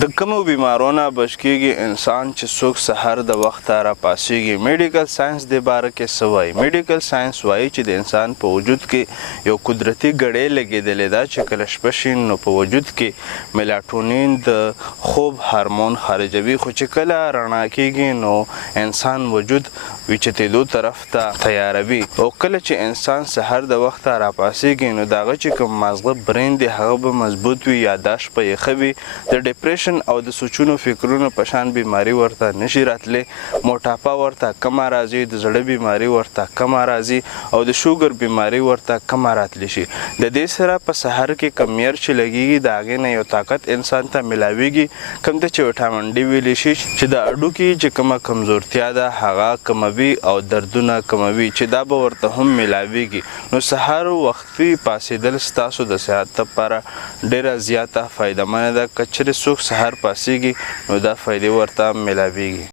د کومو بیمارو نه بچ کیږي انسان چې څوک سحر د وخته راپاڅیږي. میډیکل ساینس د باره کې څه وایي؟ میډیکل ساینس وایي چې د انسان په وجود کې یو قدرتي ګړۍ لګېدلې ده چې کله شپه شي نو په وجود کې میلاټونین د خوب هارمون خارجوي، خو چې کله رڼا کیږي نو انسان وجود وچتېدو طرف ته تیاروي. او کله چې انسان سحر د وخته راپاڅیږي نو د هغه چې کوم مازغه برین دی هغه به مضبوط وي، یاداشت به یې ښه وي، د ډپریشن او د سوچونو فکرونو په شان بیماری ورته نشي راتلی، موټاپا ورته کمه راځي، د زړه بیماری ورته کمه راځي او د شوګر بیماری ورته کمه راتلی شي. د دې سره په سحر کې کمیر چې لګیږي د هغې نه یو طاقت انسان ته میلاویږي، کوم ته چې وټامن ډي ویلی شي چې د هډوکي چې کومه کمزورتیا ده هغه کموي او دردونه کموي چې دا به ورته هم میلاویږي. نو سحر وختي پاڅېدل ستاسو د صحت لپاره ډېره زیاته فایدهمنه ده. که چېرې څوک سحر پاڅېږي نو دا فایدې ورته میلاویږي.